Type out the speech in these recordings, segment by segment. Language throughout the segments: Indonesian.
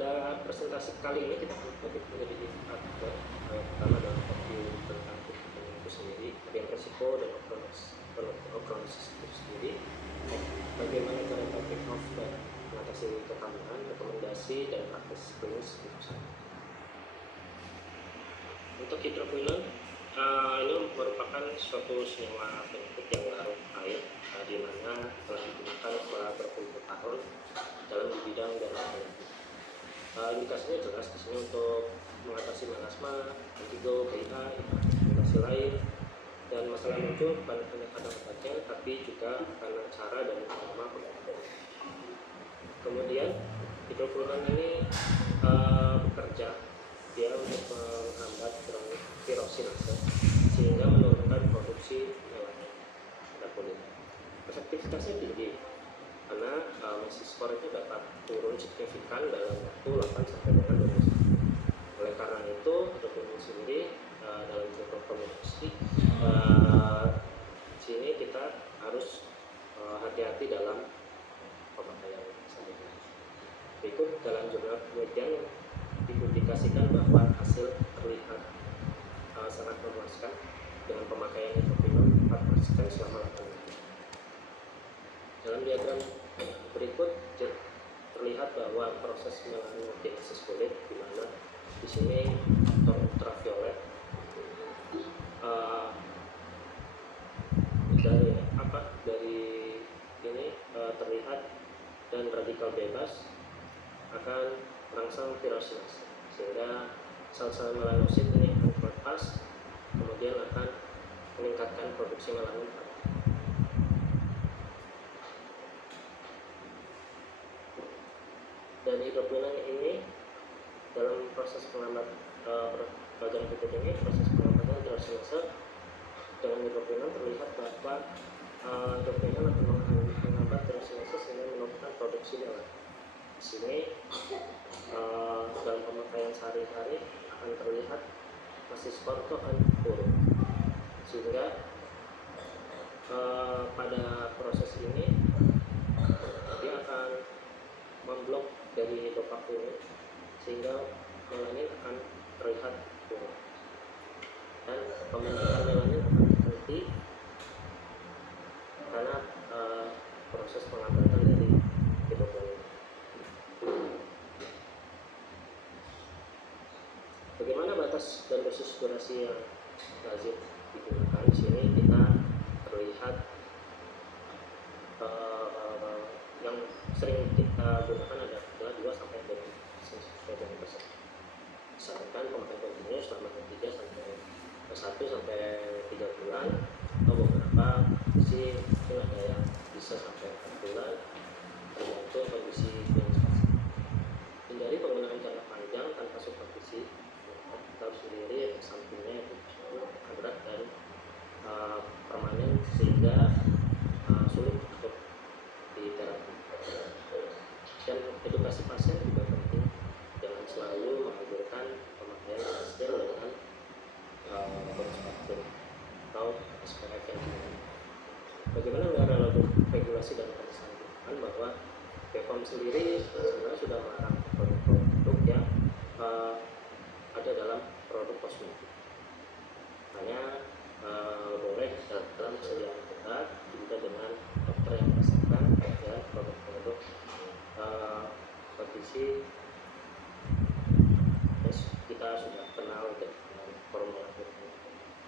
Pada presentasi kali ini kita lebih pertama adalah overview tentang treatment itu sendiri, yang resiko dan okronosis itu sendiri, bagaimana cara take off dan mengatasi kekamilan, rekomendasi dan praktis klinis itu saja. Untuk hidroquinone ini merupakan suatu senyawa penyakit yang larut air, di mana telah digunakan selama berpuluh tahun dalam bidang dan penyakit. Indikasinya jelas di sini untuk mengatasi melasma, vertigo, BIA, indikasi lain, dan masalah muncul bukan hanya karena obatnya, tapi juga karena cara dan norma pengobatan. Kemudian hidroquinone ini bekerja dia untuk menghambat tirosinase sehingga menurunkan produksi melanin pada kulit. Efektivitasnya tinggi karena mesiskoretnya dapat turun signifikan dalam waktu 8 sampai dengan 12 jam. Oleh karena itu, hidroquinone sendiri dalam rekomendasi sini kita harus hati-hati dalam pemakaian selanjutnya. Berikut dalam jurnal penelitian dipublikasikan bahwa hasil terlihat sangat memuaskan dengan pemakaian hidroquinone 4% selama 8 minggu. Dalam diagram berikut terlihat bahwa proses melanogenesis kulit, di mana di sini faktor ultraviolet dari ini terlihat, dan radikal bebas akan merangsang tirosinase sehingga sel-sel melanosit ini akan terlepas, kemudian akan meningkatkan produksi melanin. Dan hidroquinone ini dalam proses penghambat bagian berikut ini, proses penghambatan tirosinase dengan hidroquinone terlihat bahwa hidroquinone akan menghambat tirosinase sehingga menurunkan produksi melanin. Di sini dalam pemakaian sehari-hari akan terlihat mesiskor itu akan turun, sehingga pada proses ini dia akan memblok dari hidropak ini sehingga melanin akan terlihat turun, dan pembentukan melanin akan berhenti karena proses penghambatan dari hidroquinone. Bagaimana batas dan dosis durasi yang lazim digunakan? Di sini kita terlihat yang sering kita gunakan adalah 2 sampai 3 sesuai dengan persen. Misalkan pemakaian kontinu selama 3 sampai 1 sampai 3 bulan, atau beberapa kondisi mungkin ada yang bisa sampai 4 bulan, tergantung kondisi klinis pasien. Hindari penggunaan jangka panjang tanpa supervisi. Tahu sendiri efek sampingnya itu berat dan permanen sehingga sulit untuk diterapi. Dan edukasi pasien juga penting, jangan selalu menganjurkan pemakaian pasien dengan spektrum atau SPF yang tinggi. Bagaimana dengan regulasi dan kesantunan bahwa BPOM sendiri sebenarnya sudah melarang produk-produk yang ada dalam produk kosmetik, hanya boleh dalam persediaan obat juga dengan dokter yang merasakan ya produk-produk kondisi kita sudah kenal dengan formula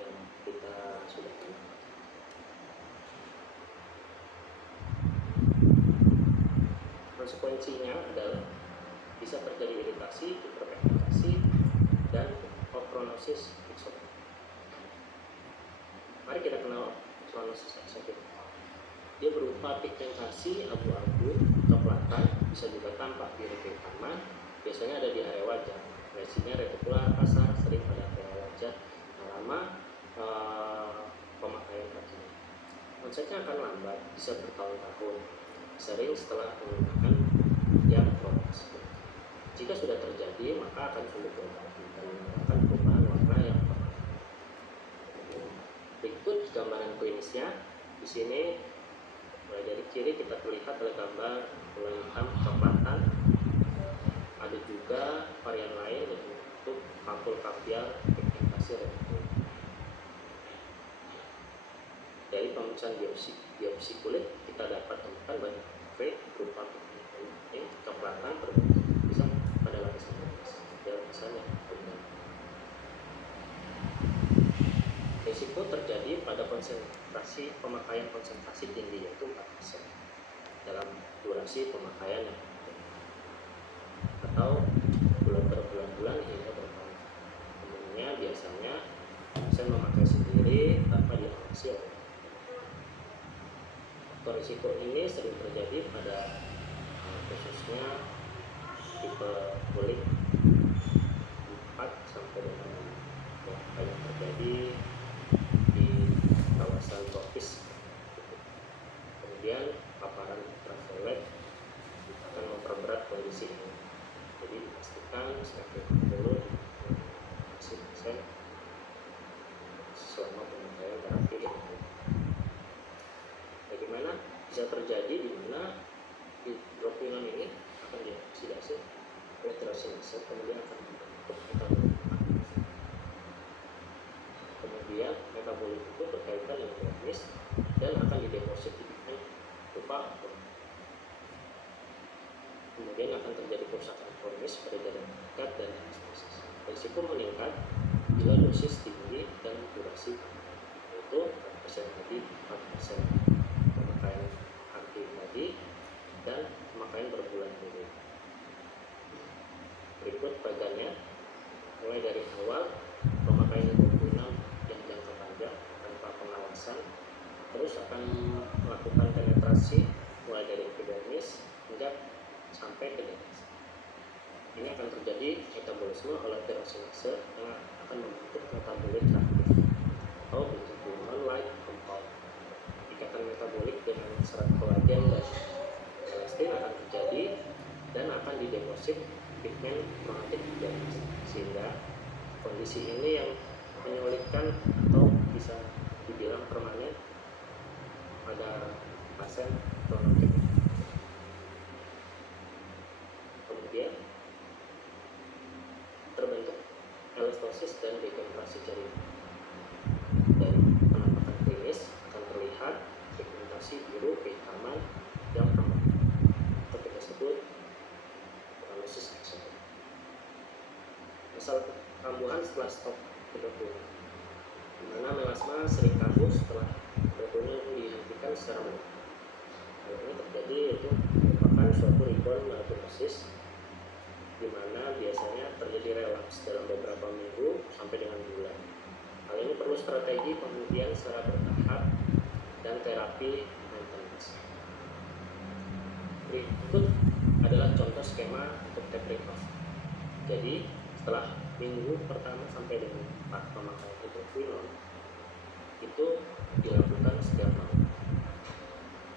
yang kita sudah kenal. Konsekuensinya adalah bisa terjadi iritasi, hiperpigmentasi, dan okronosis eksotik. Mari kita kenal okronosis eksotik. Dia berupa pigmentasi abu-abu kecoklatan, bisa juga tampak di area utama, biasanya ada di area wajah. Lesinya retikular kasar, sering pada area wajah lama pemakaian rajin. Onsetnya akan lambat, bisa bertahun-tahun, sering setelah menggunakan yang kronis. Jika sudah terjadi, maka akan sulit diobati dan menyebabkan perubahan warna yang permanen. Berikut gambaran klinisnya. Di sini mulai dari kiri kita terlihat ada gambar mulai hitam kecoklatan, ada juga fakultatif pigmentasi retinoid. Dari pemeriksaan biopsi kulit kita dapat temukan banyak efek berupa pigmen kecoklatan berbentuk pisang pada lapisan atas dan lapisannya. Risiko terjadi pada pemakaian konsentrasi tinggi yaitu 4% dalam durasi pemakaian yang atau berbulan-bulan hingga bertahun. Umumnya biasanya pasien memakai sendiri tanpa diawasi oleh faktor risiko ini sering terjadi pada khususnya tipe kulit 4 sampai dengan yang terjadi di kawasan tropis. Kemudian paparan ultraviolet akan memperberat kondisi ini. Jadi dipastikan semakin dulu pasien selama pemakaian terapi ini. Bagaimana bisa terjadi di mana hidroquinon ini akan dioksidasi oleh tirosinase, kemudian akan membentuk metabolit. Kemudian metabolit itu berkaitan dengan metabolis dan akan dideposit di pigmen berupa hormon. Kemudian akan terjadi kerusakan kronis pada jaringan dekat dan anestesis. Risiko meningkat bila dosis tinggi dan durasi yaitu 4% tadi, 4% pemakaian aktif tadi dan pemakaian berbulan-bulan. Berikut bagannya, mulai dari awal pemakaian hidroquinon yang jangka panjang tanpa pengawasan, terus akan melakukan penetrasi mulai dari epidermis hingga sampai ke dermis. Ini akan terjadi metabolisme oleh tirosinase yang akan membentuk metabolit reaktif atau glucuronide compound. Ikatan metabolik dengan serat kolagen dan elastin akan terjadi dan akan dideposit pigmen kromatik dermis, sehingga kondisi ini yang menyulitkan atau bisa dibilang permanen pada pasien kromatik. Kemudian terbentuk elastosis dan degenerasi jaringan. Dari penampakan klinis akan terlihat pigmentasi biru kehitaman yang tampak atau kita sebut melasma eksotik. Masalah kambuhan setelah stok hidroquinon, di mana melasma sering kambuh setelah hidroquinon dihentikan secara mendadak. Hal ini terjadi yaitu merupakan suatu rebound melanosis, di mana biasanya terjadi relapse dalam beberapa minggu sampai dengan bulan. Hal ini perlu strategi pemutihan secara bertahap dan terapi maintenance. Berikut adalah contoh skema untuk tapering off. Jadi setelah minggu pertama sampai dengan 4 pemakaian hidroquinon itu dilakukan setiap malam.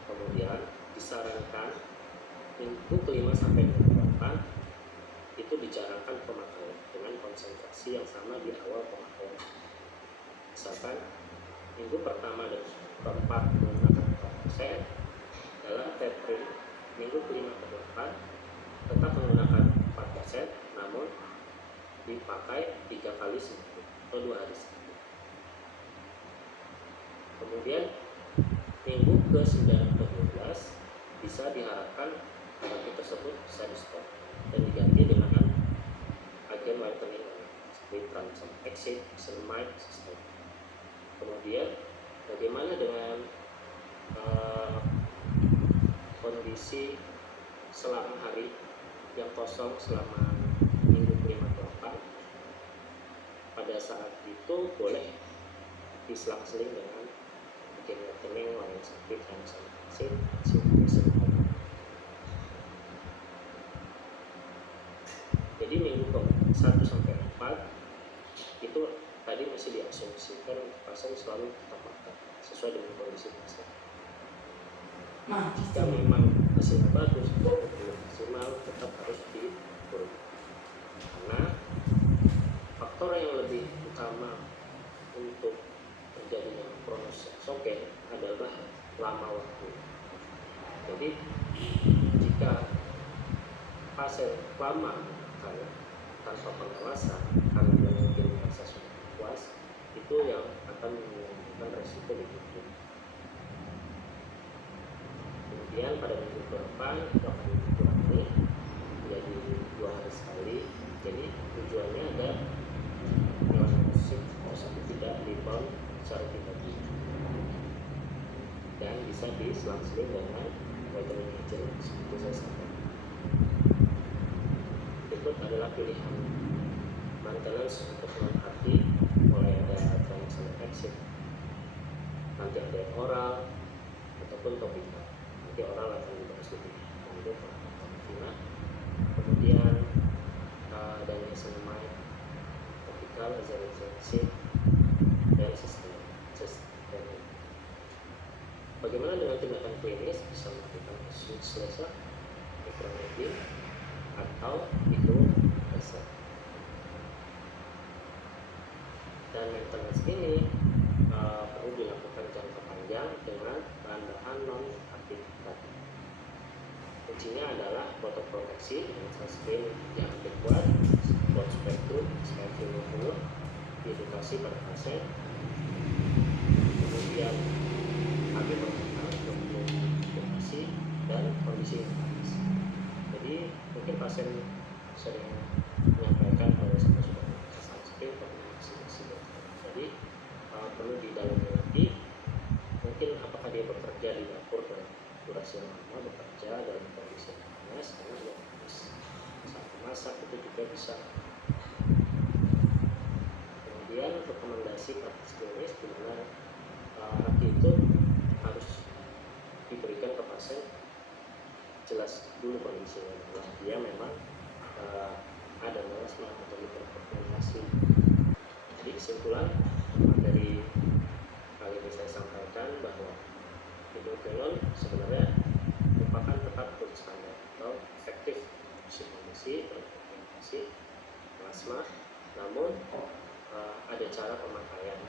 Kemudian disarankan minggu kelima sampai dengan 8 itu dijalankan pemakaian dengan konsentrasi yang sama di awal pemakaian. Misalkan minggu pertama dan keempat menggunakan 4%, dalam tapering minggu kelima ke 8 tetap menggunakan 4%, namun dipakai 3 kali seminggu atau 2 hari seminggu. Kemudian minggu ke 9 ke 12 bisa diharapkan terapi tersebut bisa di stop dan diganti dengan agen whitening seperti tranexamethasone, niacinamide, sistem. Kemudian bagaimana dengan kondisi selang hari yang kosong selama minggu kelima ke 8? Pada saat itu boleh diselang-seling dengan agen whitening lain seperti tranexamethasone, niacinamide. Jadi minggu ke 1 sampai 4 itu tadi masih diasumsikan pasien selalu tetap makan sesuai dengan kondisi pasien. Jika memang hasilnya bagus, belum maksimal, tetap harus dikurang. Karena faktor yang lebih utama untuk terjadinya prognosis eksogen adalah lama waktu. Jadi jika pasien lama tanpa pengawasan karena puas, itu yang akan menimbulkan resiko dibutuh. Kemudian pada minggu ke-8 itu akan dikurangi menjadi 2 hari sekali. Jadi tujuannya agar melanosit tersebut tidak rebound secara tiba-tiba dan bisa diselang-seling dengan whitening agent seperti saya sampaikan. Berikut adalah pilihan maintenance untuk non-hati, mulai ada tranexamic exit, nanti ada yang oral ataupun topikal. Nanti oral akan dibahas lebih lanjut oleh Dr. Vina. Kemudian dan niacinamide, topikal, azathioprine, dan sistemik. Bagaimana dengan tindakan klinis? Bisa melakukan switch laser, microneedling, atau micro laser. Dan maintenance ini perlu dilakukan jangka panjang dengan bahan-bahan non-aktif tadi. Kuncinya adalah fotoproteksi dengan sunscreen yang adekuat, broad spectrum, SPF 50, edukasi pada pasien, kemudian AB permukaan, dokumentasi, dan kondisi klinis. Jadi mungkin pasien sering menyampaikan kalau saya sudah memakai sunscreen tapi masih bersih. Jadi perlu didalami lagi, mungkin apakah dia bekerja di dapur dalam durasi yang lama, bekerja dalam kondisi yang panas karena dia harus saat memasak, itu juga bisa. Kemudian rekomendasi praktis klinis di mana hati itu harus diberikan ke pasien jelas dulu kondisinya bahwa dia memang ada melasma atau hiperpigmentasi. Jadi kesimpulan dari hal ini saya sampaikan bahwa hidroquinone sebenarnya merupakan tempat gold standar atau efektif sublimasi hiperpigmentasi melasma, namun ada cara pemakaian.